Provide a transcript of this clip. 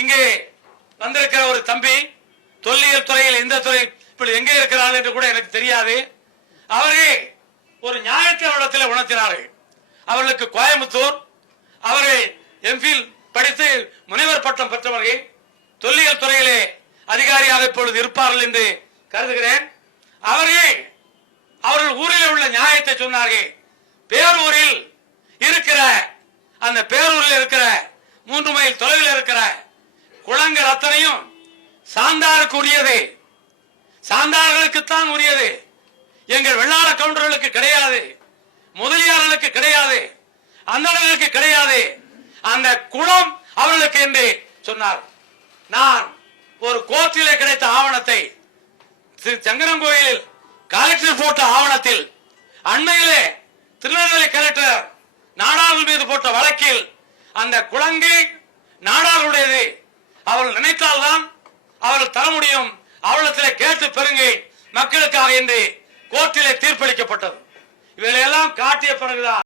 இங்கே வந்திருக்கிற ஒரு தம்பி தொல்லியல் துறையில் எந்த துறை இப்படி எங்கே இருக்கிறார்கள் என்று கூட எனக்கு தெரியாது. அவரே ஒரு ஞாயிற்று இடத்தில் உணர்த்தினார்கள் அவர்களுக்கு கோயம்புத்தூர் அவர்கள் எம்பில் படித்து முனைவர் பட்டம் பெற்றவர்கள் தொல்லியல் துறையிலே அதிகாரியாக இப்பொழுது இருப்பார்கள் என்று கருதுகிறேன். அவரே அவர்கள் ஊரில் உள்ள நியாயத்தை சொன்னார்கள் பேரூரில் இருக்கிற அந்த பேரூரில் இருக்கிற மூன்று மைல் தொலைவில் இருக்கிற குளங்கள் அத்தனையும் சாந்தாருக்குரியது சாந்தார்களுக்குத்தான் உரியது. எங்கள் வெள்ளாள கவுண்டர்களுக்கு கிடையாது. முதலியார்களுக்கு கிடையாது. அந்தணர்களுக்கு கிடையாது. அந்த குளம் அவர்களுக்கு என்று சொன்னார். நான் ஒரு கோர்ட்டிலே கிடைத்த ஆவணத்தை திரு சங்கரங்கோயிலில் கலெக்டர் போட்ட ஆவணத்தில் அண்மையிலே திருநெல்வேலி கலெக்டர் நாடாளுமன்ற மீது போட்ட வழக்கில் அந்த குழந்தை அவர்கள் நினைத்தால்தான் அவர்கள் தர முடியும் அவளத்திலே கேட்டு பெருங்கை மக்களுக்காக இன்று கோர்ட்டிலே தீர்ப்பளிக்கப்பட்டது. இவைகளெல்லாம் காட்டிய பிறகுதான்